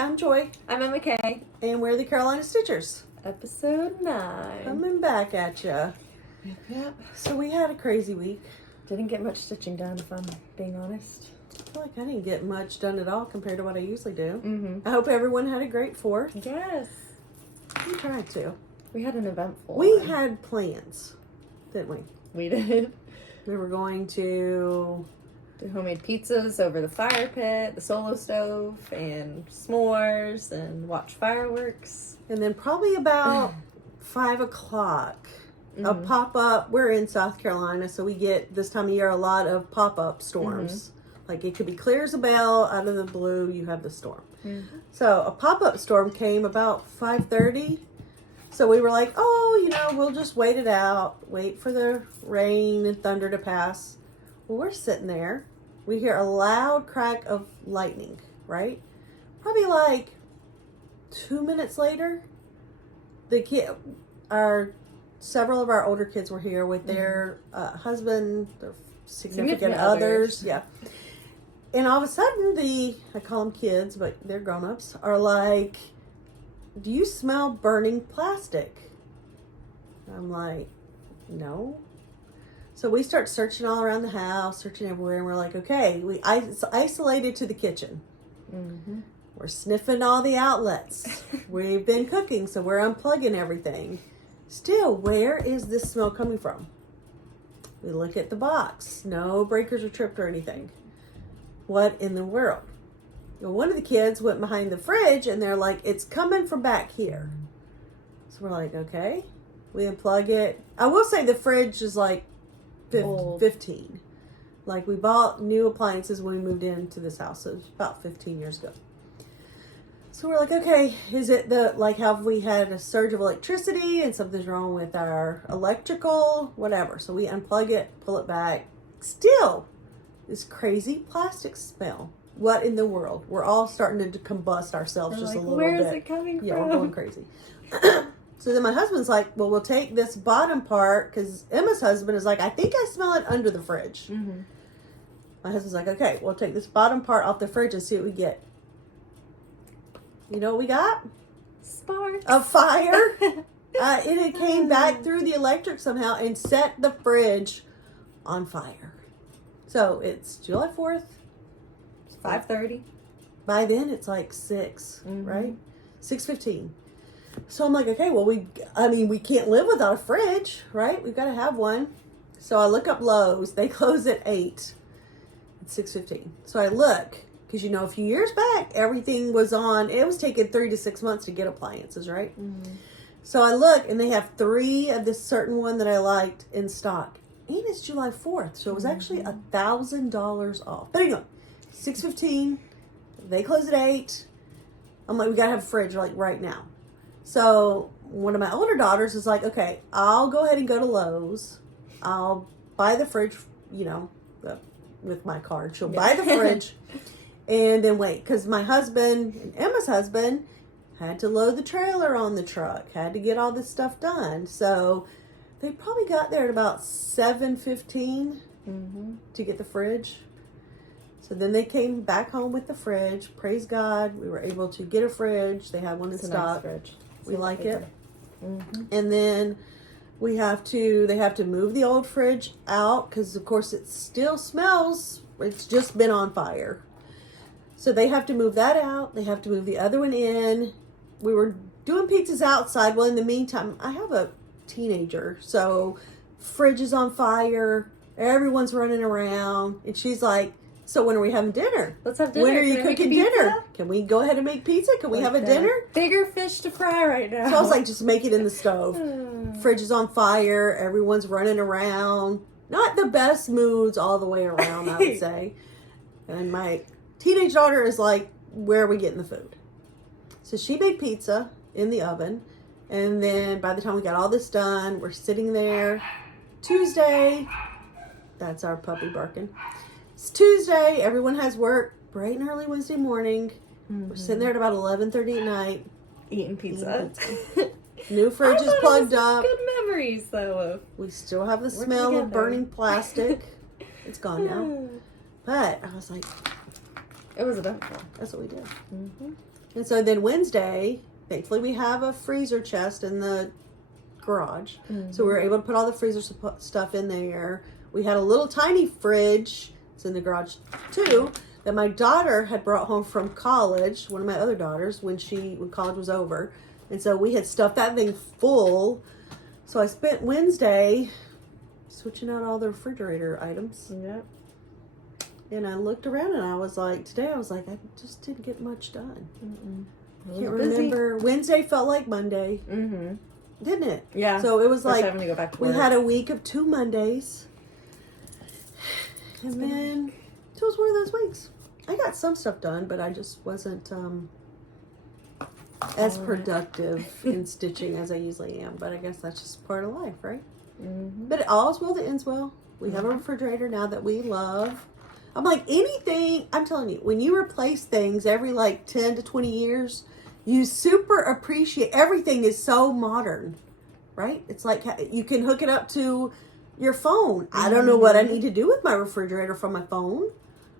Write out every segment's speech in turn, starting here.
I'm Joy. I'm Emma Kay. And we're the Carolina Stitchers. Episode 9. Coming back at ya. Yep. So we had a crazy week. Didn't get much stitching done, if I'm being honest. I feel like I didn't get much done at all compared to what I usually do. Mm-hmm. I hope everyone had a great 4th. Yes. We tried to. We had an eventful We one. had plans, didn't we? We did. We were going to Do homemade pizzas over the fire pit, the solo stove, and s'mores, and watch fireworks. and then probably about 5 o'clock, a pop-up. We're in South Carolina, so we get this time of year a lot of pop-up storms. Like it could be clear as a bell, out of the blue, you have the storm. So a pop-up storm came about 5:30. So we were like, oh, we'll just wait it out, wait for the rain and thunder to pass. Well, we're sitting there. We hear a loud crack of lightning, right? Probably like 2 minutes later, several of our older kids were here with their husband, their significant others. Yeah. And all of a sudden, I call them kids, but they're grown-ups, are like, do you smell burning plastic? I'm like, no. So we start searching all around the house, searching everywhere, and we're like, okay, we isolated to the kitchen. Mm-hmm. We're sniffing all the outlets. We've been cooking, so we're unplugging everything. Still, where is this smell coming from? We look at the box. No breakers are tripped or anything. What in the world? Well, one of the kids went behind the fridge, and they're like, it's coming from back here. So we're like, okay. We unplug it. I will say the fridge is like 15. Like we bought new appliances when we moved into this house. So it was about 15 years ago. So we're like, okay, is it have we had a surge of electricity and something's wrong with our electrical, whatever. So we unplug it, pull it back. Still, this crazy plastic smell. What in the world? We're all starting to combust ourselves just a little bit. Where is it coming from? Yeah, we're going crazy. So then my husband's like, well, we'll take this bottom part, because Emma's husband is like, I think I smell it under the fridge. Mm-hmm. My husband's like, okay, we'll take this bottom part off the fridge and see what we get. You know what we got? Sparks. A fire. It came back through the electric somehow and set the fridge on fire. So it's July 4th. It's 5:30. By then it's like 6, right? 6:15. So I'm like, okay, well, we can't live without a fridge, right? We've got to have one. So I look up Lowe's. They close at 8. It's 6:15. So I look, because a few years back, everything was on. It was taking 3 to 6 months to get appliances, right? Mm-hmm. So I look, and they have 3 of this certain one that I liked in stock. And it's July 4th. So it was actually $1,000 off. But anyway, 6:15. They close at 8. I'm like, we got to have a fridge like right now. So one of my older daughters is like, okay, I'll go ahead and go to Lowe's. I'll buy the fridge, with my card. She'll buy the fridge and then wait. Because my husband and Emma's husband had to load the trailer on the truck, had to get all this stuff done. So they probably got there at about 7:15 to get the fridge. So then they came back home with the fridge. Praise God, we were able to get a fridge. They had one in stock. Nice fridge. We like it. And then they have to move the old fridge out because, of course, it still smells. It's just been on fire. So they have to move that out. They have to move the other one in. We were doing pizzas outside. Well, in the meantime, I have a teenager. So fridge is on fire. Everyone's running around. And she's like, so when are we having dinner? Let's have dinner. When are you cooking dinner? Can we go ahead and make pizza? Can we have a dinner? Bigger fish to fry right now. So I was like, just make it in the stove. Fridge is on fire. Everyone's running around. Not the best moods all the way around, I would say. And my teenage daughter is like, where are we getting the food? So she made pizza in the oven. And then by the time we got all this done, we're sitting there. Tuesday. That's our puppy barking. It's Tuesday. Everyone has work bright and early Wednesday morning. We're sitting there at about 11:30 at night. Eating pizza. New fridge is plugged up. Good memories, though. We still have the smell of burning plastic. It's gone now. But I was like, it was eventful. That's what we did. And so then Wednesday, thankfully we have a freezer chest in the garage. So we were able to put all the freezer stuff in there. We had a little tiny fridge. It's in the garage too, that my daughter had brought home from college, one of my other daughters, when college was over. And so we had stuffed that thing full. So I spent Wednesday switching out all the refrigerator items. Yep. And I looked around and I was like, I just didn't get much done. I can't remember. Wednesday felt like Monday. Didn't it? Yeah. So it was like having to go back to we work. had a week of 2 Mondays. And then it was one of those weeks. I got some stuff done, but I just wasn't as productive in stitching as I usually am. But I guess that's just part of life, right? But all's well that ends well. We have a refrigerator now that we love. I'm like, anything, I'm telling you, when you replace things every like 10 to 20 years, you super appreciate, everything is so modern, right? It's like you can hook it up to your phone. I don't know what I need to do with my refrigerator from my phone,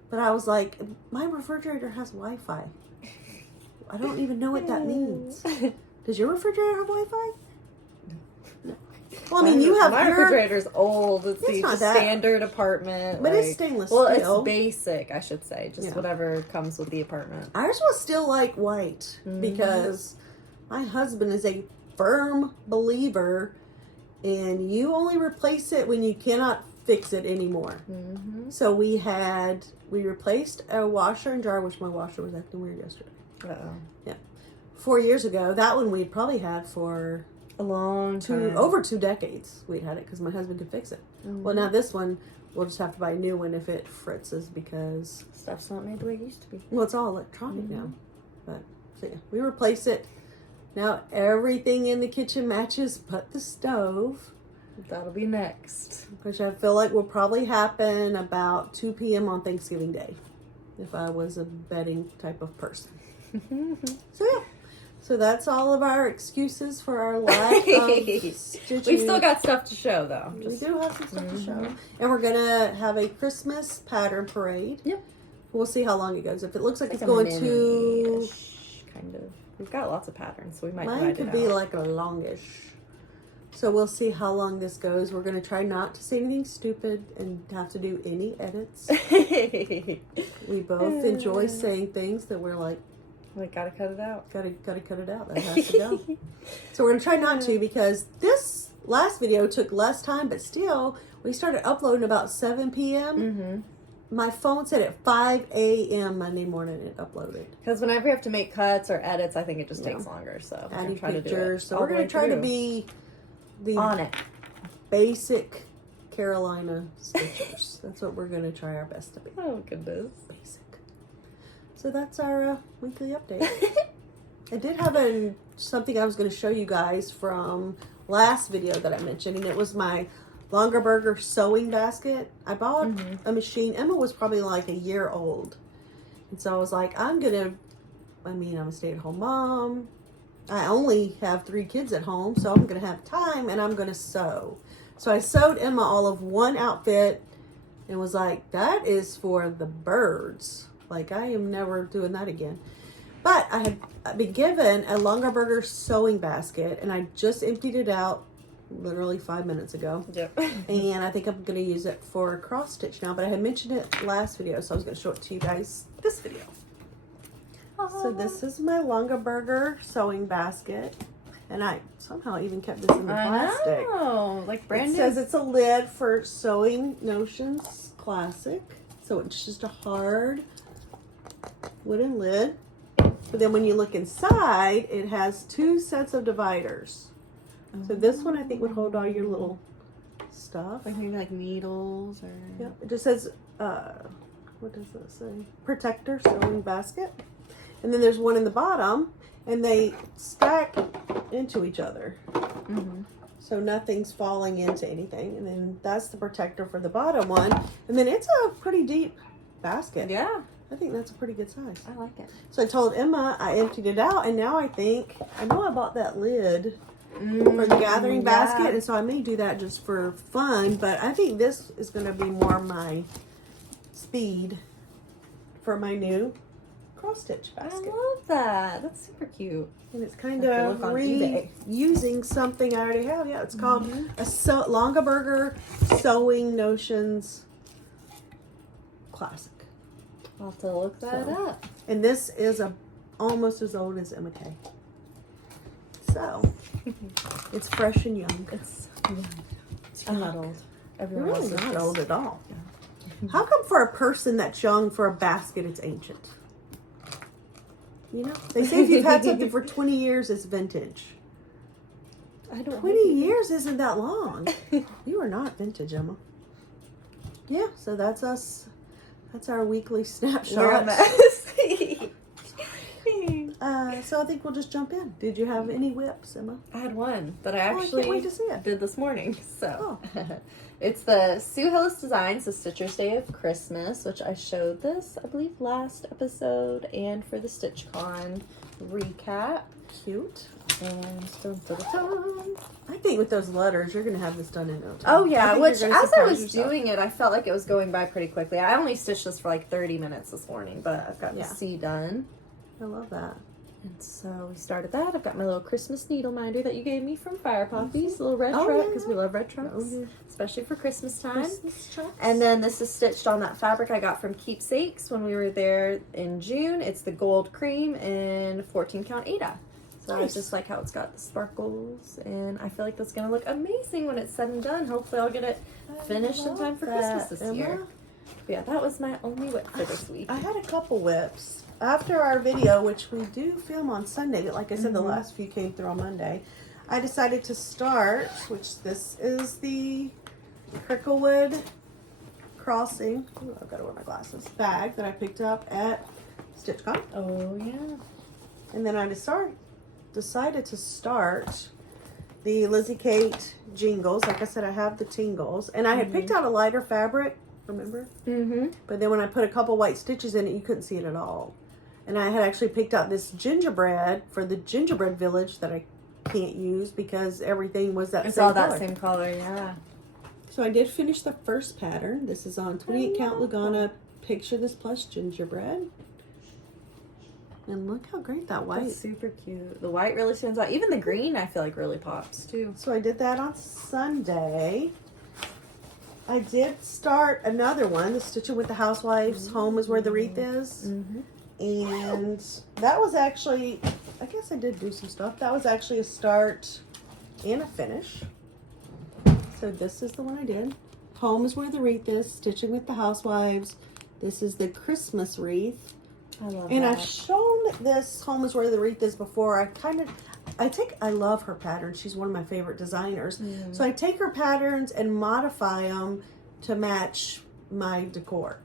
but I was like, my refrigerator has Wi-Fi. I don't even know what that means. Does your refrigerator have Wi-Fi? No. Well, I mean, you have my refrigerator's old. It's the not that- standard apartment. But like, it's stainless well, steel. it's basic, I should say. Just whatever comes with the apartment. Ours was still like white because my husband is a firm believer in you only replace it when you cannot fix it anymore. So we replaced a washer and dryer, which my washer was acting weird yesterday. Uh-oh. Yeah. 4 years ago, that one we'd probably had for A long time. over 2 decades. We'd had it because my husband could fix it. Well, now this one, we'll just have to buy a new one if it fritzes because Stuff's not made the way it used to be. well, it's all electronic now. But so yeah, we replace it. Now everything in the kitchen matches but the stove, That'll be next. which I feel like will probably happen about 2 p.m. on Thanksgiving Day if I was a betting type of person. So yeah. So that's all of our excuses for our lack of stitching. We've still got stuff to show, though. We do have some stuff to show. And we're going to have a Christmas pattern parade. Yep. We'll see how long it goes. If it looks like it's a going to... mini-ish, kind of. We've got lots of patterns, so we might Mine divide could it be out. like a longish. So we'll see how long this goes. We're going to try not to say anything stupid and have to do any edits. We both enjoy saying things that we're like, Like, gotta cut it out. gotta cut it out. That has to go. So we're gonna try not to because this last video took less time, but still, we started uploading about 7 p.m. My phone said at 5 a.m. Monday morning it uploaded. Because whenever you have to make cuts or edits, I think it just takes longer. So we're Adding gonna try to do it. pictures. So all we're the gonna way try to through. be the on it. basic Carolina stitchers. That's what we're gonna try our best to be. Oh goodness. Basic. So that's our weekly update. I did have something I was going to show you guys from last video that I mentioned, and it was my Longaberger sewing basket. I bought a machine. Emma was probably like a year old. And so I was like, I'm a stay-at-home mom. I only have 3 kids at home, so I'm going to have time, and I'm going to sew. So I sewed Emma all of one outfit and was like, that is for the birds. Like, I am never doing that again. But I had been given a Longaberger sewing basket, and I just emptied it out literally 5 minutes ago. Yep. And I think I'm going to use it for cross stitch now, but I had mentioned it last video, so I was going to show it to you guys this video. So this is my Longaberger sewing basket, and I somehow even kept this in the plastic. Oh, like brand It new. says it's a lid for Sewing Notions Classic, so it's just a hard wooden lid. But then when you look inside, it has 2 sets of dividers. So this one I think would hold all your little stuff. Like maybe like needles or. Yep. It just says, what does that say? Protector sewing basket. And then there's one in the bottom, and they stack into each other. So nothing's falling into anything. And then that's the protector for the bottom one. And then it's a pretty deep basket. Yeah. I think that's a pretty good size. I like it. So I told Emma I emptied it out, and now I know I bought that lid for the gathering basket, and so I may do that just for fun, but I think this is going to be more my speed for my new cross stitch I basket. love that. That's super cute. And it's kind Have to of look on eBay. reusing something I already have. Yeah, it's called a Longaberger Sewing Notions Classic. I'll have to look that up. And this is almost as old as Emma Kay. So, it's fresh and young. I'm not old. You're Everyone really else is not just- old at all. How come for a person that's young, for a basket, it's ancient? You know? They say if you've had something for 20 years, it's vintage. I don't 20 years isn't that long. You are not vintage, Emma. Yeah, so that's us. That's our weekly We're a snapshot. mess. So I think we'll just jump in. Did you have any whips, Emma? I had one that I I actually can't wait to see it. did this morning. So it's the Sue Hillis Designs, the Stitcher's Day of Christmas, which I showed this, I believe, last episode, and for the StitchCon recap. Cute. And dun, dun, dun, dun. I think with those letters, you're going to have this done in no time. Oh I yeah, think which you're as gonna I surprise was yourself. doing it, I felt like it was going by pretty quickly. I only stitched this for like 30 minutes this morning, but I've got the C done. I love that. And so we started that. I've got my little Christmas needle minder that you gave me from Fire Poppies, a little red Oh, truck, yeah. because we love red trucks, Oh, yeah. especially for Christmas time. Christmas trucks. And then this is stitched on that fabric I got from Keepsakes when we were there in June. It's the gold cream in 14 count Ada. So I Nice. just like how it's got the sparkles, and I feel like that's gonna look amazing when it's said and done. Hopefully I'll get it finished in time for Christmas this Emma. year. But yeah, that was my only whip for this week. I had a couple whips. After our video, which we do film on Sunday, but like I said, the last few came through on Monday, I decided to start, which this is the Cricklewood Crossing, ooh, I've got to wear my glasses, bag that I picked up at StitchCon. Oh yeah. And then I decided to start the Lizzie Kate Jingles. Like I said, I have the Tingles. And I had picked out a lighter fabric, remember? Mm-hmm. But then when I put a couple white stitches in it, you couldn't see it at all. And I had actually picked out this gingerbread for the gingerbread village that I can't use because everything was that It's same all color. that same color, yeah. So I did finish the first pattern. This is on 28 count Lugana Picture This Plus Gingerbread. And look how great that white. That's super cute. The white really stands out. Even the green, I feel like, really pops too. So I did that on Sunday. I did start another one, the Stitching with the Housewives. Home is where the wreath is. Mm-hmm. And that was actually, I guess I did do some stuff. That was actually a start and a finish. So this is the one I did. Home is where the wreath is. Stitching with the Housewives. This is the Christmas wreath. I love And that. I've shown this Home is where the wreath is before. I love her patterns. She's one of my favorite designers. So I take her patterns and modify them to match my decor.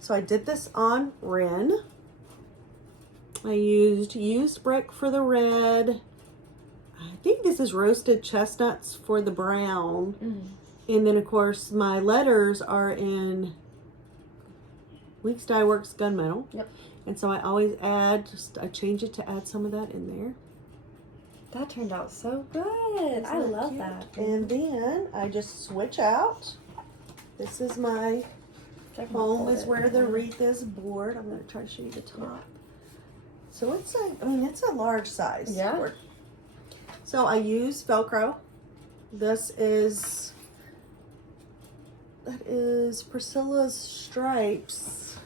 So I did this on Ren. I used brick for the red. I think this is roasted chestnuts for the brown. And then of course my letters are in Weeks Dye Works Gunmetal. Yep. And so I always add, I change it to add some of that in there. That turned out so good. I love Cute. that. And then I just switch out. This is my Home is where the wreath is board. I'm going to try to show you the top. So it's a large size Yeah. board. So I use Velcro. That is Priscilla's Stripes.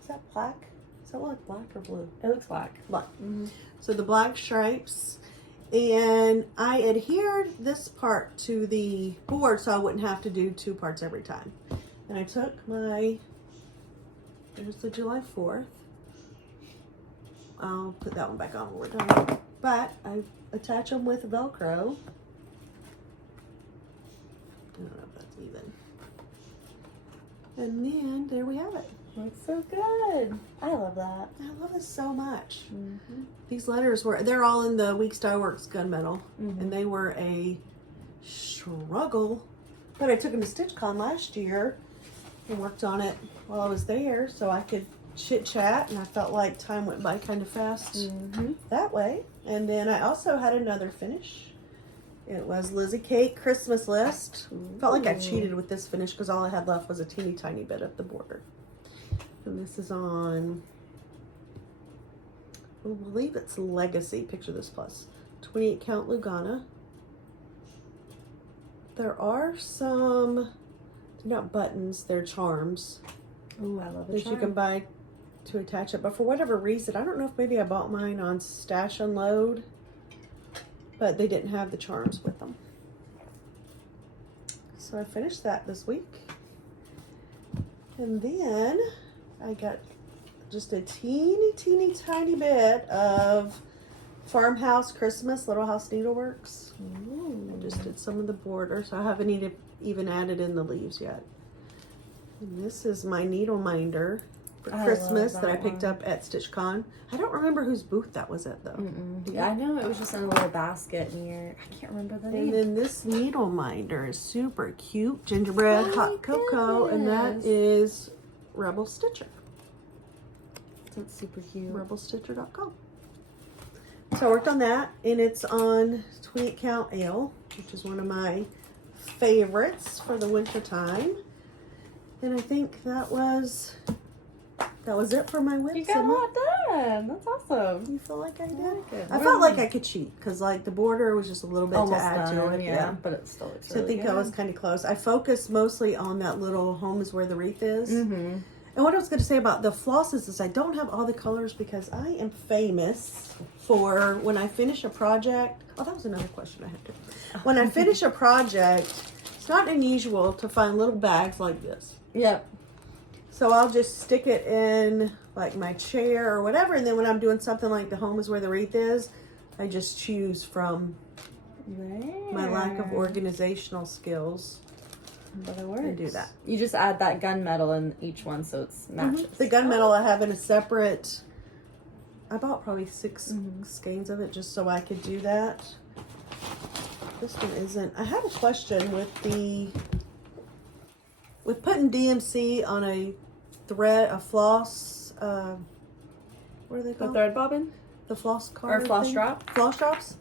Is that black? Does that look black or blue? It looks black. Black. So the black stripes. And I adhered this part to the board so I wouldn't have to do two parts every time. And I took there's the July 4th. I'll put that one back on when we're done. But I attach them with Velcro. I don't know if that's even. And then there we have it. Looks so good. I love that. I love this so much. These letters they're all in the Weeks Dye Works Gunmetal. And they were a struggle. But I took them to StitchCon last year and worked on it while I was there so I could chit chat, and I felt like time went by kind of fast that way. And then I also had another finish. It was Lizzie Kate Christmas List. Felt like I cheated with this finish because all I had left was a teeny tiny bit of the border. And this is on believe it's Legacy. Picture this plus. 28 count Lugana. There are some, they're not buttons, they're charms. Ooh, I love the that you can buy to attach it. But for whatever reason, I don't know if maybe I bought mine on Stash Unload, but they didn't have the charms with them. So I finished that this week. And then I got just a teeny tiny bit of Farmhouse Christmas Little House Needleworks. Ooh. I just did some of the borders. I haven't even added in the leaves yet. And this is my needle minder for Christmas that I picked up at StitchCon. I don't remember whose booth that was at though. Yeah, I know it was just in a little basket near, I can't remember the name. And then this needle minder is super cute. Gingerbread hot cocoa, and that is Rebel Stitcher. That's super cute. RebelStitcher.com. So I worked on that, and it's on 28 count ale, which is one of my favorites for the winter time. And I think that was it for my whips. You got a lot done. That's awesome. You feel like I did? like it. I felt like I could cheat because like the border was just a little bit Almost to add to done, it. yeah, but it still looks So really I think good. I was kind of close. I focused mostly on that little home is where the wreath is. Mm-hmm. And what I was going to say about the flosses is I don't have all the colors because I am famous for when I finish a project. Oh, that was another question I had to. When I finish a project, it's not unusual to find little bags like this. Yep. So I'll just stick it in like my chair or whatever. And then when I'm doing something like the home is where the wreath is, I just choose from my lack of organizational skills. But it works. And do that. You just add that gunmetal in each one so it's matches. The gunmetal I have in a separate. I bought probably 6 skeins of it just so I could do that. This one isn't. I have a question with putting DMC on a thread, a floss. What are they The called? thread bobbin? The floss card Or floss thing? drop? Floss drops.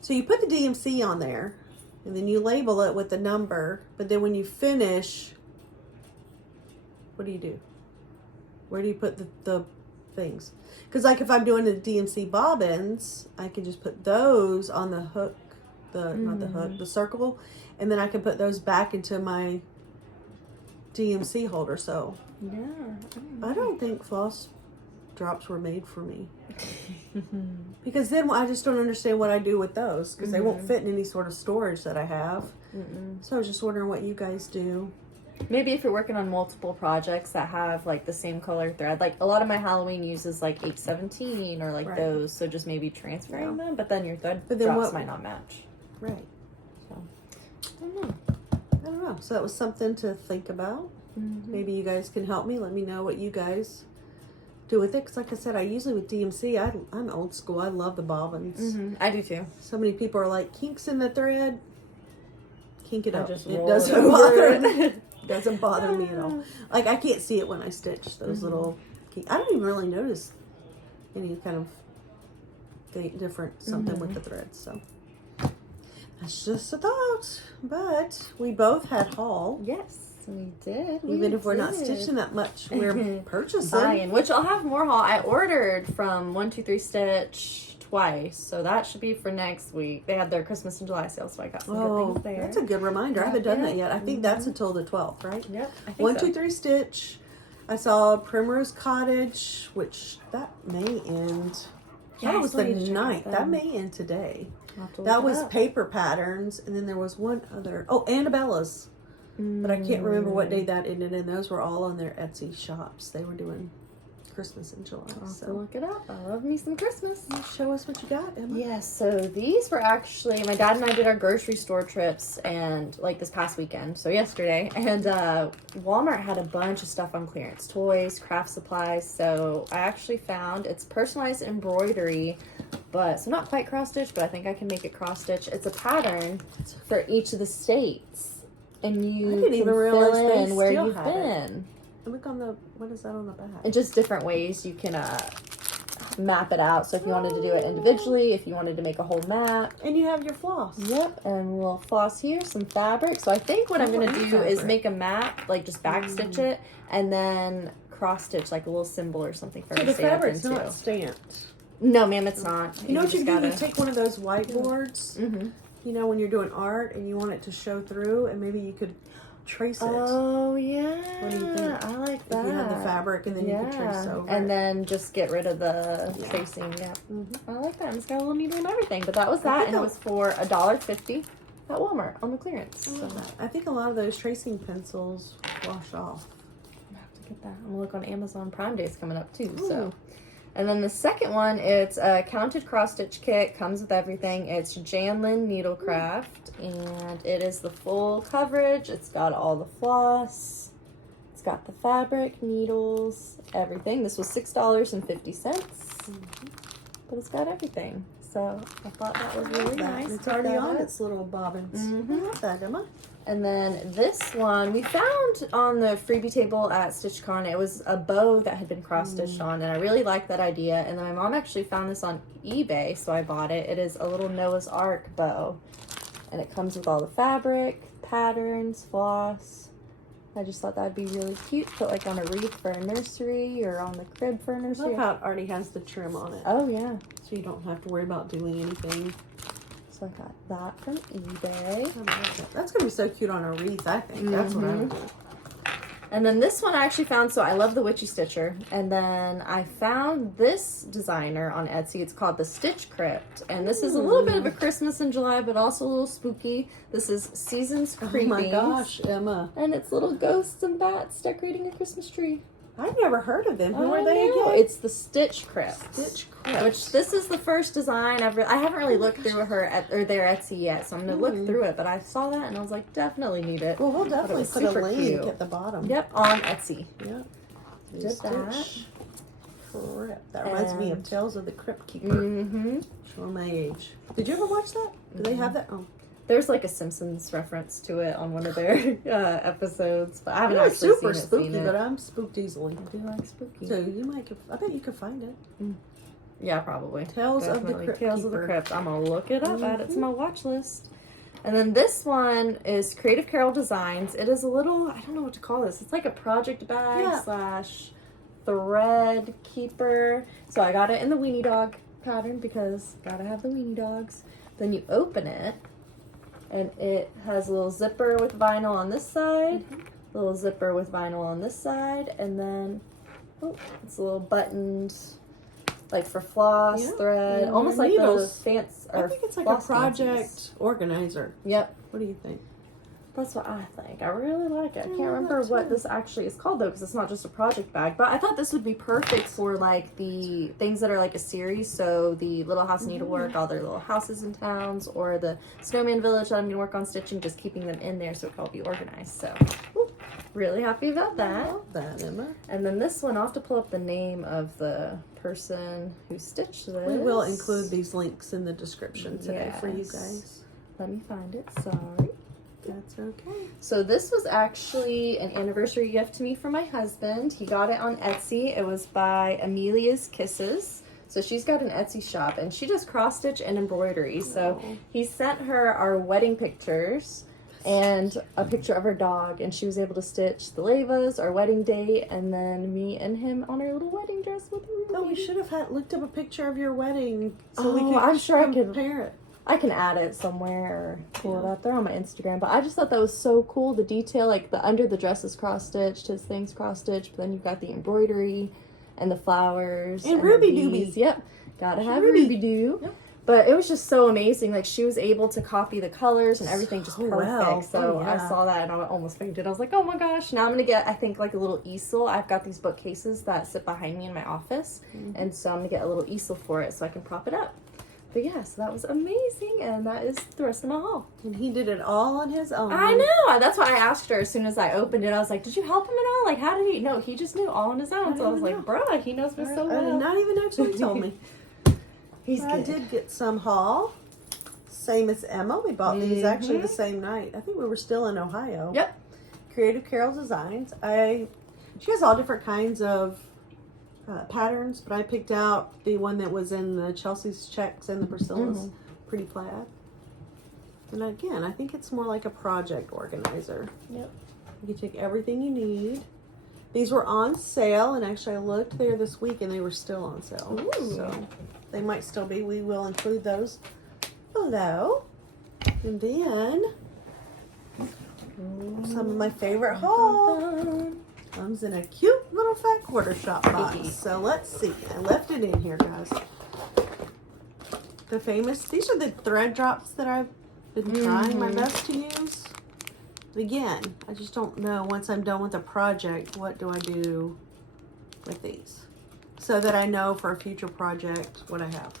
So you put the DMC on there, and then you label it with the number. But then when you finish, what do? Where do you put the things? Because like if I'm doing the DMC bobbins, I can just put those on the hook, not the hook, the circle, and then I can put those back into my DMC holder. So Yeah. I don't think floss drops were made for me. Because then I just don't understand what I do with those because they won't fit in any sort of storage that I have. So I was just wondering what you guys do. Maybe if you're working on multiple projects that have like the same color thread, like a lot of my Halloween uses like 817 or like those, so just maybe transferring them, but then your thread drops might not match. Right. So I don't know. So that was something to think about. Maybe you guys can help me. Let me know what you guys do with it. Because like I said, I usually with DMC, I'm old school. I love the bobbins. I do too. So many people are like, kinks in the thread. Kink it up. Just It roll doesn't it bother over. me. Doesn't bother me at all. Like I can't see it when I stitch those little kink. I don't even really notice any kind of different something with the threads. So that's just a thought. But we both had haul. Yes, we did. Even if we're not stitching that much, we're purchasing. Buying, which I'll have more haul. I ordered from 123 Stitch twice, so that should be for next week. They had their Christmas and July sale, so I got some good things there. That's a good reminder. I haven't done that yet. I think that's until the 12th, right? Yep. I think 123 Stitch. I saw Primrose Cottage, which that may end. Yeah, that was the I still need to check 9th. them. That may end today. I'll have to look That it was up. paper patterns, and then there was one other. Oh, Annabella's. But I can't remember what day that ended, and those were all on their Etsy shops. They were doing Christmas in July. I'll have to So look it up. I love me some Christmas. show us what you got, Emma. Yes, so these were actually, my dad and I did our grocery store trips and like this past weekend, so yesterday, and Walmart had a bunch of stuff on clearance, toys, craft supplies. So I actually found it's personalized embroidery, but so not quite cross stitch, but I think I can make it cross stitch. It's a pattern for each of the states, and you I didn't can even realize fill they in where still you've had it. been. Look on the, what is that on the back? And just different ways you can map it out. So if you wanted to do it individually, if you wanted to make a whole map. And you have your floss. Yep, and we'll floss here, some fabric. So I think what I'm going to do is make a map, like just back stitch it, and then cross stitch like a little symbol or something for So her the to stay up fabric's into. not stamped. No, ma'am, it's not. You know what you just do? gotta... You take one of those whiteboards, you know, when you're doing art and you want it to show through, and maybe you could trace it. Oh, yeah. What do you think? I like that. If you have the fabric and then you can trace over and it. then just get rid of the tracing. Yeah. I like that. It's got a little needle and everything. But that was that, and it was for $1.50 at Walmart on the clearance. I love that. I think a lot of those tracing pencils wash off. I'm gonna have to get that. I'm gonna look on Amazon Prime Day's coming up too. So, and then the second one, it's a counted cross stitch kit. Comes with everything. It's Janlin Needlecraft, and it is the full coverage. It's got all the floss. It's got the fabric, needles, everything. This was $6.50, but it's got everything. So I thought that was really nice. It's already on its little bobbins. I love that, Emma. And then this one we found on the freebie table at StitchCon. It was a bow that had been cross-stitched on, and I really liked that idea. And then my mom actually found this on eBay, so I bought it. It is a little Noah's Ark bow, and it comes with all the fabric, patterns, floss. I just thought that'd be really cute. Put like on a wreath for a nursery or on the crib for a I nursery. love how it already has the trim on it. Oh yeah. So you don't have to worry about doing anything. So I got that from eBay. That's gonna be so cute on a wreath, I think. That's what I would do. And then this one I actually found, so I love the Witchy Stitcher. And then I found this designer on Etsy. It's called TheStitchCrypt. And this is a little bit of a Christmas in July, but also a little spooky. This is Seasons Creeping. Oh my gosh, Emma. And it's little ghosts and bats decorating a Christmas tree. I've never heard of them. Who are they know. again? It's the StitchCrypt. StitchCrypt. Which this is the first design I haven't really looked through their Etsy yet, so I'm gonna look through it. But I saw that and I was like, definitely need it. Well, we'll definitely put a super link cute. at the bottom. Yep, on Etsy. Yep. Did that. Crypt. That reminds me of Tales of the Crypt Keeper. Showing my age. Did you ever watch that? Do they have that? Oh. There's like a Simpsons reference to it on one of their episodes, but I haven't It's actually super seen spooky, it. but I'm spooked easily. I do like spooky. So you might. I bet you could find it. Yeah, probably. Tales of the Definitely. Crypt Tales Keeper. of the Crypt. I'm gonna look it up. Add it to my watch list. And then this one is Creative Carol Designs. It is a little, I don't know what to call this. It's like a project bag slash thread keeper. So I got it in the weenie dog pattern because gotta have the weenie dogs. Then you open it and it has a little zipper with vinyl on this side, little zipper with vinyl on this side, and then it's a little buttoned, like for floss, thread, almost like those fancy. I think it's like a project organizer. Yep. What do you think? That's what I think. I really like it. I can't remember what this actually is called though, because it's not just a project bag. But I thought this would be perfect for like the things that are like a series. So the Little House Needlework, all their little houses and towns, or the Snowman Village that I'm going to work on stitching, just keeping them in there so it can all be organized. So really happy about that. I love that, Emma. And then this one, I'll have to pull up the name of the person who stitched this. We will include these links in the description today for you guys. Let me find it. Sorry. That's okay. So this was actually an anniversary gift to me from my husband. He got it on Etsy. It was by Amelia's Kisses. So she's got an Etsy shop and she does cross stitch and embroidery. So he sent her our wedding pictures and a picture of her dog, and she was able to stitch the lavas, our wedding date, and then me and him on our little wedding dress with her. Oh, we should have looked up a picture of your wedding so we could I'm sure I could compare it. I can add it somewhere or pull it up there on my Instagram. But I just thought that was so cool. The detail, like the under the dress is cross-stitched, his thing's cross-stitched, but then you've got the embroidery and the flowers. And Ruby Doobies. Yep. Gotta have Ruby Doo. Yep. But it was just so amazing. Like she was able to copy the colors and everything just perfect. Well. So I saw that and I almost fainted. I was like, oh my gosh. Now I'm going to get, I think, like a little easel. I've got these bookcases that sit behind me in my office. And so I'm going to get a little easel for it so I can prop it up. But yeah, so that was amazing, and that is the rest of my haul. And he did it all on his own. I know. That's why I asked her as soon as I opened it. I was like, did you help him at all? Like, how did he? No, he just knew all on his own. So I was like, bruh, he knows me so well. I did not even know until he told me. He's good. I did get some haul. Same as Emma. We bought these actually the same night. I think we were still in Ohio. Yep. Creative Carol Designs. She has all different kinds of patterns, but I picked out the one that was in the Chelsea's checks and the Priscilla's pretty plaid. And again, I think it's more like a project organizer. Yep. You can take everything you need. These were on sale, and actually I looked there this week and they were still on sale. Ooh. So They might still be. We will include those below. And then some of my favorite haul comes in a cute little fat quarter shop box. So let's see. I left it in here, guys. The famous, these are the thread drops that I've been trying my best to use. But again, I just don't know once I'm done with a project, what do I do with these? So that I know for a future project what I have.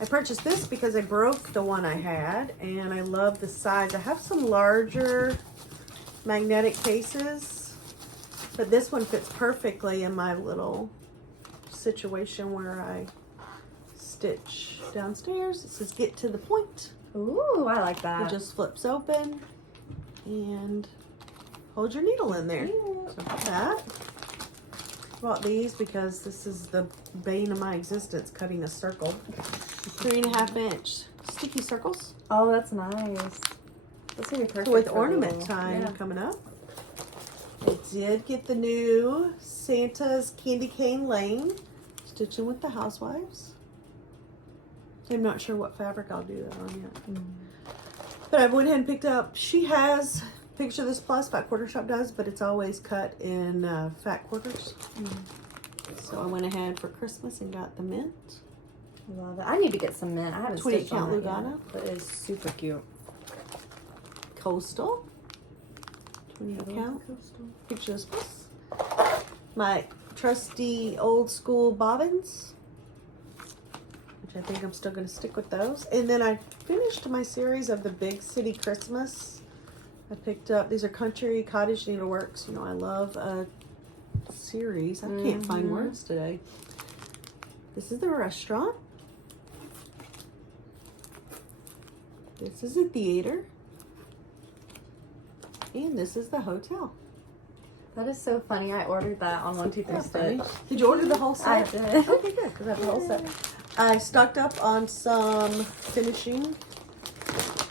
I purchased this because I broke the one I had and I love the size. I have some larger magnetic cases, but this one fits perfectly in my little situation where I stitch downstairs. It says get to the point. Ooh, I like that. It just flips open and hold your needle in there. So that. Bought these because this is the bane of my existence, cutting a circle. 3.5 inch sticky circles. Oh, that's nice. That's gonna be perfect with for ornament little, time coming up. I did get the new Santa's Candy Cane Lane, stitching with the Housewives. I'm not sure what fabric I'll do that on yet. But I went ahead and picked up, she has Picture This Plus, Fat Quarter Shop does, but it's always cut in fat quarters. So I went ahead for Christmas and got the mint. Love it. I need to get some mint. I haven't 20 stitched on count it Lugano. yet, but it's super cute. Coastal. 20 count. Coastal. Picture This Plus. My trusty old school bobbins, which I think I'm still going to stick with those. And then I finished my series of the Big City Christmas. I picked up, these are Country Cottage Needleworks. You know, I love a series. I can't find words today. This is the restaurant. This is a theater. And this is the hotel. That is so funny. I ordered that on 1, 2, 3 Stitch. Did you order the whole set? I did. Okay, good, because I have the whole set. I stocked up on some finishing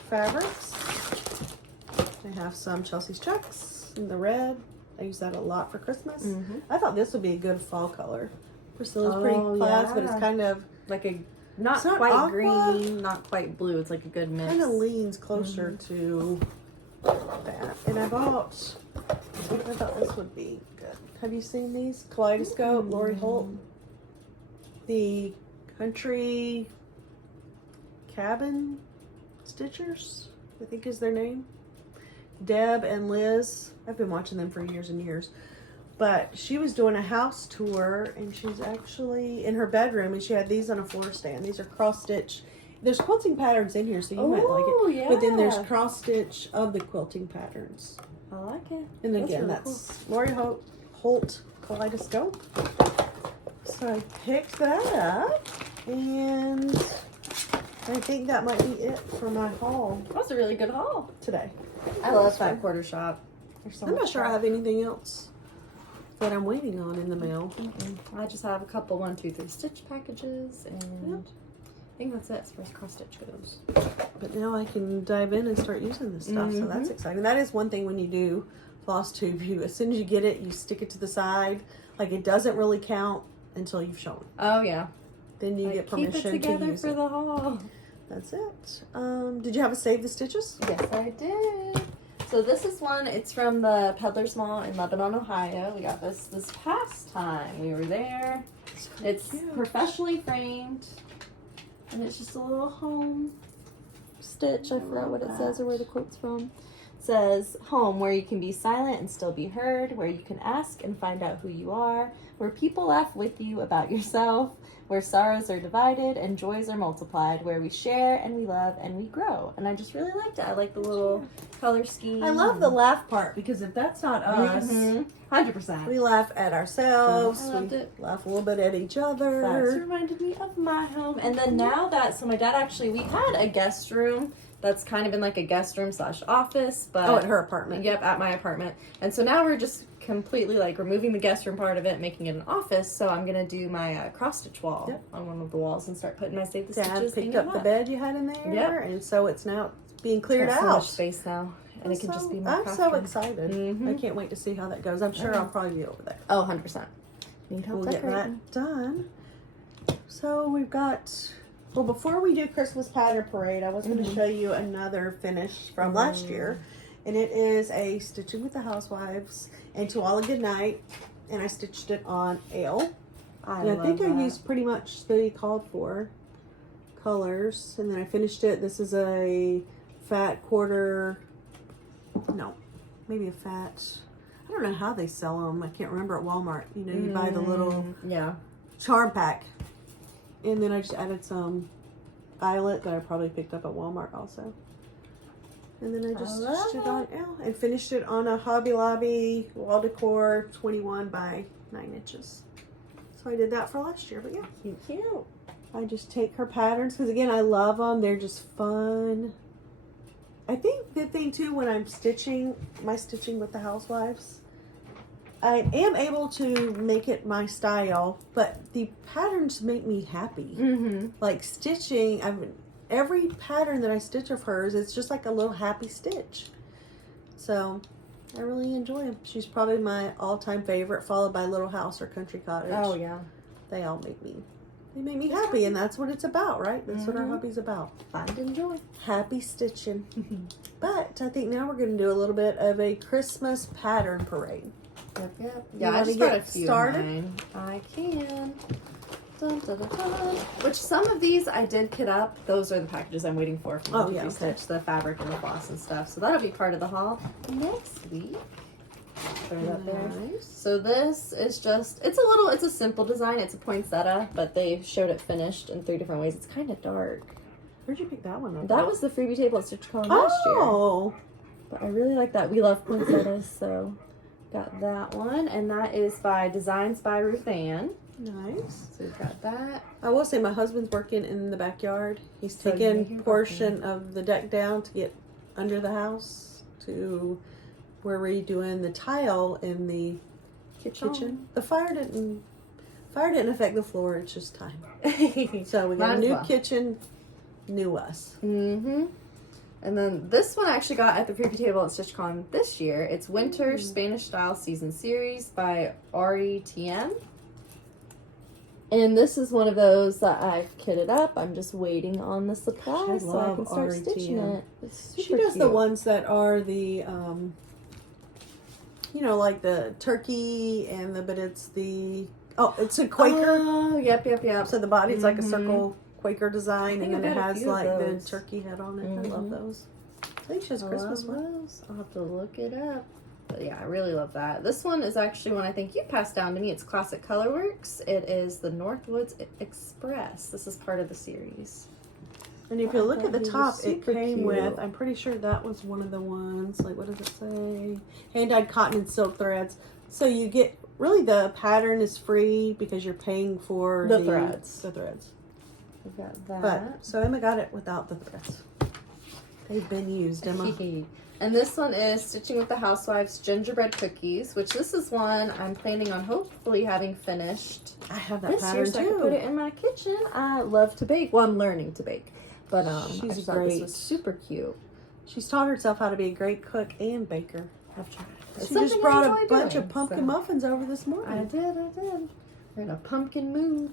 fabrics. I have some Chelsea's Chucks in the red. I use that a lot for Christmas. I thought this would be a good fall color. Priscilla's pretty plaids, but it's kind of like a not quite aqua, green, not quite blue. It's like a good mix. Kind of leans closer to that. And I thought this would be good. Have you seen these? Kaleidoscope, Lori Holt. The Country Cabin Stitchers, I think is their name. Deb and Liz. I've been watching them for years and years. But she was doing a house tour and she's actually in her bedroom and she had these on a floor stand. These are cross stitch. There's quilting patterns in here, so you might like it. Yeah. But then there's cross stitch of the quilting patterns. I like it. And again, that's Lori Holt Kaleidoscope. So I picked that up and I think that might be it for my haul. That was a really good haul Today. I love Fat Quarter Shop. I'm not sure I have anything else that I'm waiting on in the mail. I just have a couple 1, 2, 3 Stitch packages, and I think that's it as far as cross stitch goes. But now I can dive in and start using this stuff, so that's exciting. That is one thing when you do FlossTube, you as soon as you get it, you stick it to the side. Like it doesn't really count until you've shown. Oh yeah. Then you get permission keep it together to use for it. the haul. That's it. Did you have a Save the Stitches? Yes, I did. So this is one, it's from the Peddler's Mall in Lebanon, Ohio. We got this past time. We were there. It's professionally framed. And it's just a little home stitch. I forgot what it says or where the quote's from. It says, home, where you can be silent and still be heard, where you can ask and find out who you are, where people laugh with you about yourself, where sorrows are divided and joys are multiplied, where we share and we love and we grow. And I just really liked it. I like the little color scheme. I love the laugh part because if that's not us, 100%. we laugh at ourselves. I loved we it. laugh a little bit at each other. That's reminded me of my home. And then now that, so my dad actually, we had a guest room that's kind of in like a guest room / office, but at her apartment. Yep, at my apartment. And so now we're just completely like removing the guest room part of it, making it an office. So I'm gonna do my cross stitch wall on one of the walls and start putting my Save the Stitches. Dad picked up the bed you had in there, and so it's now being cleared out. So much space now, and it can just be more. I'm so excited. I can't wait to see how that goes. I'm sure I'll probably be over there. Oh, 100%. Need help We'll get that done. So we've got, well, before we do Christmas pattern parade, I was going to show you another finish from last year. And it is a Stitching with the Housewives and To All a Good Night. And I stitched it on Ale. I used pretty much the called for colors. And then I finished it. This is a fat quarter, no, maybe a fat, I don't know how they sell them. I can't remember at Walmart. You know, you buy the little charm pack. And then I just added some violet that I probably picked up at Walmart also. And then I just stitched it on Ale and finished it on a Hobby Lobby wall decor 21 by 9 inches. So I did that for last year, but yeah. Cute. I just take her patterns because again, I love them. They're just fun. I think the thing too, when I'm stitching with the Housewives, I am able to make it my style, but the patterns make me happy. Like stitching, every pattern that I stitch of hers, it's just like a little happy stitch. So I really enjoy them. She's probably my all-time favorite, followed by Little House or Country Cottage. Oh yeah. They all make me happy, and that's what it's about, right? That's what our hobby's about. Find and joy. Happy stitching. But I think now we're going to do a little bit of a Christmas pattern parade. Yep. Yeah, I just got a few started. I can. Dun, dun, dun, dun. Which some of these I did kit up. Those are the packages I'm waiting for from Witchy Stitch, the fabric and the floss and stuff. So that'll be part of the haul next week. Throw that there. So this is just, it's a simple design. It's a poinsettia, but they showed it finished in 3 different ways. It's kind of dark. Where'd you pick that one up? That was the freebie table at StitchCon last year. But I really like that. We love poinsettias, so got that one. And that is by Designs by Ruth Ann. Nice. So we've got that. I will say my husband's working in the backyard. He's taking a portion of the deck down to get under the house to where we're redoing the tile in the kitchen. The fire didn't affect the floor. It's just time. So we got a new kitchen, new us. And then this one I actually got at the freebie table at StitchCon this year. It's Winter Spanish Style Season Series by RETM. And this is one of those that I've kitted up. I'm just waiting on the supplies so I can start stitching it. She does the ones that are the, you know, like the turkey but it's the, it's a Quaker. Oh, yep. So the body's like a circle Quaker design, and then it has like the turkey head on it. I love those. I think she has Christmas ones. I'll have to look it up. But yeah, I really love that. This one is actually one I think you passed down to me. It's Classic Colorworks. It is the Northwoods Express. This is part of the series. And if you look at the top, it came with, I'm pretty sure that was one of the ones, like what does it say? Hand-dyed cotton and silk threads. So you get, really the pattern is free because you're paying for the threads. We've got that. But, so Emma got it without the threads. They've been used, Emma. And this one is Stitching with the Housewives Gingerbread Cookies, which this is one I'm planning on hopefully having finished. I have that this pattern year, so too. I can put it in my kitchen. I love to bake. Well, I'm learning to bake, but I just thought this was super cute. She's taught herself how to be a great cook and baker. I've tried. She just brought a bunch of pumpkin muffins over this morning. I did. We're in a pumpkin mood.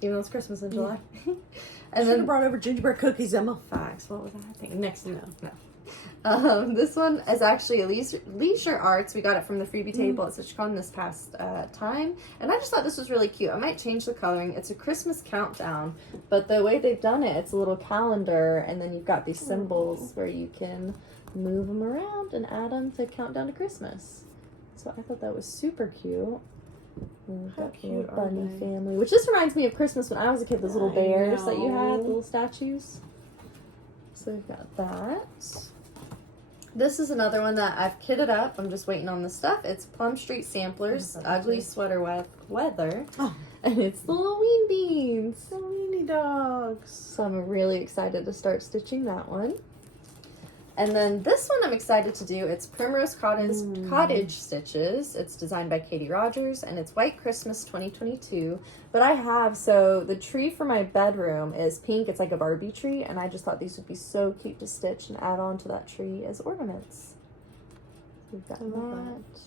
Even though it's Christmas in July. And then brought over gingerbread cookies, Emma. Facts. What was I thinking? Next, no. This one is actually Leisure Arts. We got it from the freebie table at StitchCon this past time. And I just thought this was really cute. I might change the coloring. It's a Christmas countdown. But the way they've done it, it's a little calendar. And then you've got these symbols where you can move them around and add them to count down to Christmas. So I thought that was super cute. And how cute are bunny they? family. Which just reminds me of Christmas when I was a kid. Those little bears that you had, the little statues. So we've got that. This is another one that I've kitted up. I'm just waiting on the stuff. It's Plum Street Samplers, Ugly Sweater Weather. Oh. And it's the little Ween Beans. The weenie dogs. So I'm really excited to start stitching that one. And then this one I'm excited to do. It's Primrose Cottage Stitches. It's designed by Katie Rogers, and it's White Christmas 2022. But so the tree for my bedroom is pink. It's like a Barbie tree, and I just thought these would be so cute to stitch and add on to that tree as ornaments. So we've got that.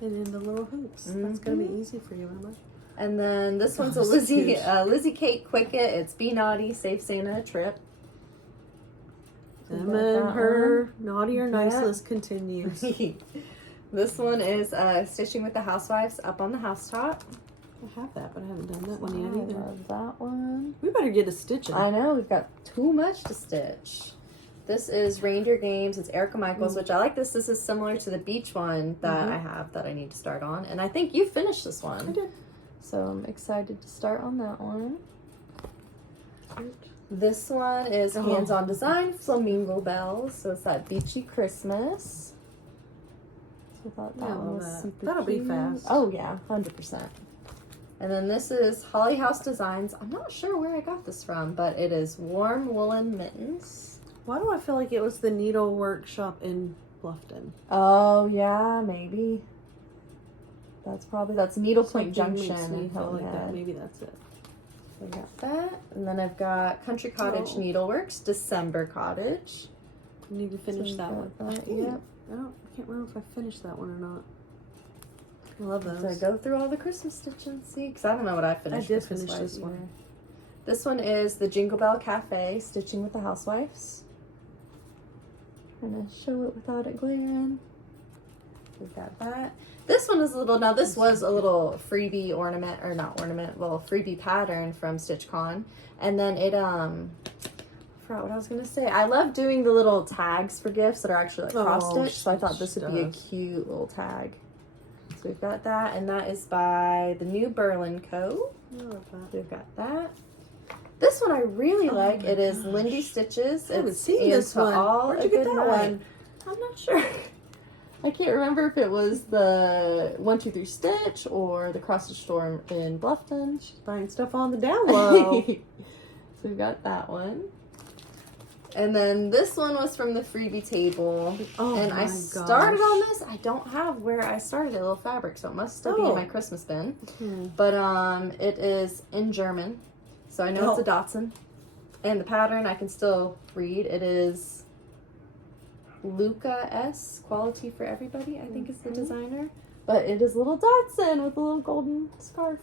And then the little hoops. That's going to be easy for you, Emma. And then this one's a That's Lizzie Kate Quicket. It's Be Naughty, Save Santa a Trip. Emma and her naughty or nice list continues. This one is Stitching with the Housewives Up on the Housetop. I have that, but I haven't done that one yet either. I love that one. We better get a stitching. I know, we've got too much to stitch. This is Reindeer Games. It's Erica Michaels, which I like this. This is similar to the beach one that I have that I need to start on. And I think you finished this one. I did. So I'm excited to start on that one. This one is Hands-On Design, Flamingo Bells. So it's that beachy Christmas. So I thought that one was super That'll cute. be fast. Oh yeah, 100%. And then this is Holly House Designs. I'm not sure where I got this from, but it is Warm Woolen Mittens. Why do I feel like it was the needle workshop in Bluffton? Oh yeah, maybe. That's Needlepoint Junction Makes me in feel like that. Hilton Head. Maybe that's it. So I got that. And then I've got Country Cottage Needleworks, December Cottage. I need to finish that one. Yep. I can't remember if I finished that one or not. I love those. So I go through all the Christmas stitching, see? Because I don't know what I finished. I did finish this one. Either. This one is the Jingle Bell Cafe, Stitching with the Housewives. I'm going to show it without it glaring. We've got that. This one is a little, now this was a little freebie ornament, or not ornament, well, freebie pattern from StitchCon. And then it, I forgot what I was going to say. I love doing the little tags for gifts that are actually like cross stitch. So I thought this would be a cute little tag. So we've got that, and that is by the New Berlin Co. I love that. We've got that. This one I really like. It is Lindy Stitches. I haven't It's seen this one. Where'd you get that one? I'm not sure. I can't remember if it was the 1, 2, 3 Stitch or the Cross Stitch Store in Bluffton. She's buying stuff on the down low. So we've got that one. And then this one was from the freebie table. Oh, and my I started on this. I don't have where I started a little fabric, so it must still be in my Christmas bin. But it is in German. So I know it's a Dotson. And the pattern I can still read. It is Luca S. Quality for Everybody, I think is the designer. But it is a little Dotson with a little golden scarf.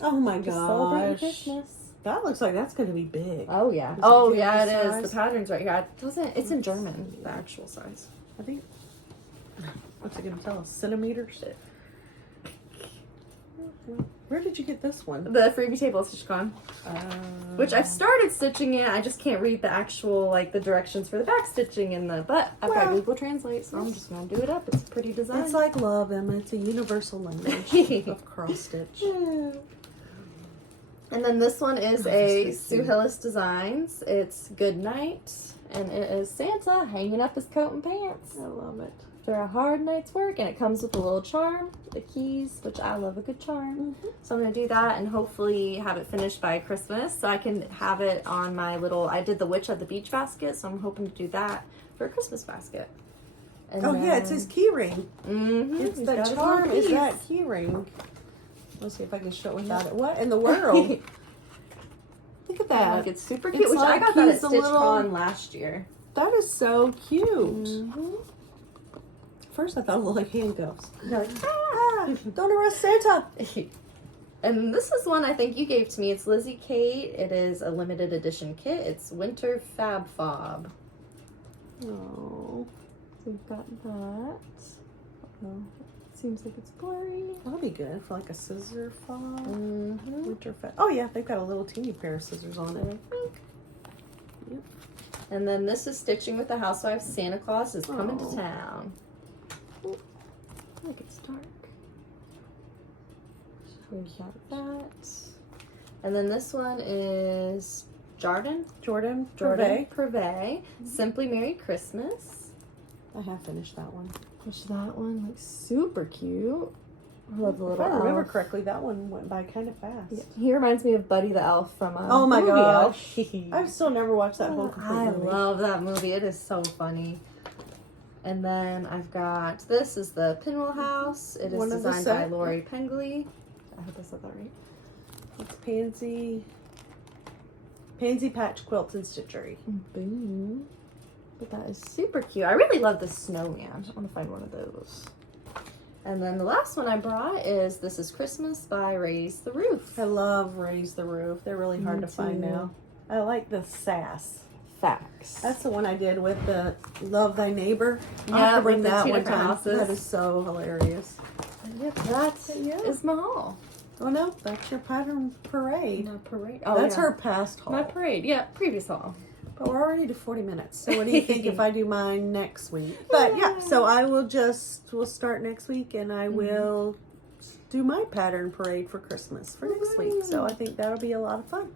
Oh my Just celebrating gosh. Christmas. That looks like that's going to be big. Oh yeah. Is Yeah, it it size? is. The pattern's right here. It's in German, the actual size. I think. What's it going to tell us? Centimeters? Where did you get this one? The freebie table at StitchCon. Which I've started stitching in. I just can't read the actual, like, the directions for the back stitching in the, but I've got Google Translate, so I'm just going to do it up. It's a pretty design. It's like love, Emma. It's a universal language of cross stitch. And then this one is a Sue Hillis Designs. It's Good Night, and it is Santa hanging up his coat and pants. I love it. For a hard night's work, and it comes with a little charm, the keys, which I love a good charm. So I'm going to do that and hopefully have it finished by Christmas so I can have it on my little, I did the Witch at the Beach basket, so I'm hoping to do that for a Christmas basket. And yeah, it's his key ring. It's He's the got his charm little is keys. that key ring. Let's see if I can show it without it. What in the world? Look at that. Like, it's super cute, It's which I like got that at he's a StitchCon last year. That is so cute. First I thought it looked like handcuffs. You're like, Don't arrest Santa. And this is one I think you gave to me. It's Lizzie Kate. It is a limited edition kit. It's Winter Fab Fob. Oh. So we've got that. Oh, it seems like it's blurry. That'll be good for like a scissor fob. Mm-hmm. Winter Fab. Oh yeah, they've got a little teeny pair of scissors on it, I think. Yep. And then this is Stitching with the Housewives. Santa Claus is coming to town. Look, it's dark. So we've got that. And then this one is Jordan Privé. Simply Merry Christmas. I have finished that one. Which that one looks super cute. I love the little If I remember elf. correctly, that one went by kind of fast. Yeah, he reminds me of Buddy the Elf from Oh my movie gosh. Elf. I've still never watched that whole complete I movie. love that movie. It is so funny. And then I've got, this is the Pinwheel House. It is One of the designed by set. Lori Pengley. I hope I said that right. It's Pansy Patch Quilts and Stitchery. Boom. But that is super cute. I really love the snowman. I want to find one of those. And then the last one I brought is This Is Christmas by Raise the Roof. I love Raise the Roof. They're really hard Me to find too. now. I like the sass. Facts. That's the one I did with the Love Thy Neighbor. Yeah, I have to bring with the that two one different time. houses. That is so hilarious. Yep, that is my haul. Oh no, that's your pattern parade. My parade. Oh, That's yeah. her past haul. My parade. Yeah, previous haul. But we're already to 40 minutes. So what do you think if I do mine next week? But yeah, so we'll start next week and I will do my pattern parade for Christmas for next week. So I think that'll be a lot of fun.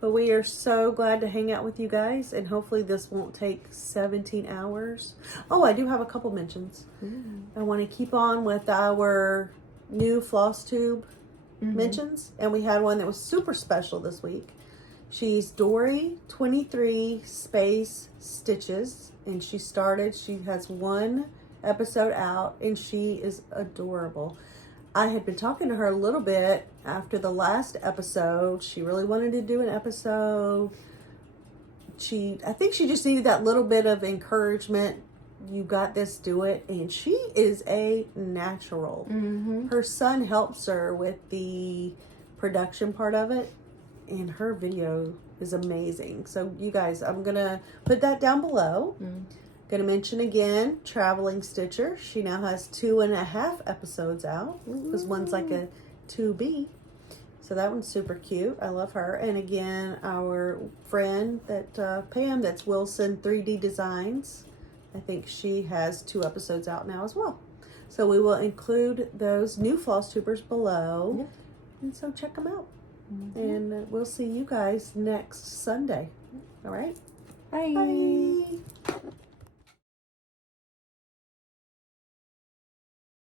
But we are so glad to hang out with you guys, and hopefully this won't take 17 hours. Oh, I do have a couple mentions. I want to keep on with our new FlossTube mentions, and we had one that was super special this week. She's Dory 23 Space Stitches, and she has one episode out, and she is adorable. I had been talking to her a little bit after the last episode. She really wanted to do an episode. I think she just needed that little bit of encouragement. You got this, do it. And she is a natural. Her son helps her with the production part of it, and her video is amazing. So you guys, I'm going to put that down below. Going to mention again, Traveling Stitcher. She now has 2.5 episodes out. Because one's like a 2B. So that one's super cute. I love her. And again, our friend that Pam, that's Wilson 3D Designs. I think she has 2 episodes out now as well. So we will include those new FlossTubers below. Yep. And so check them out. And we'll see you guys next Sunday. All right? Bye. Bye.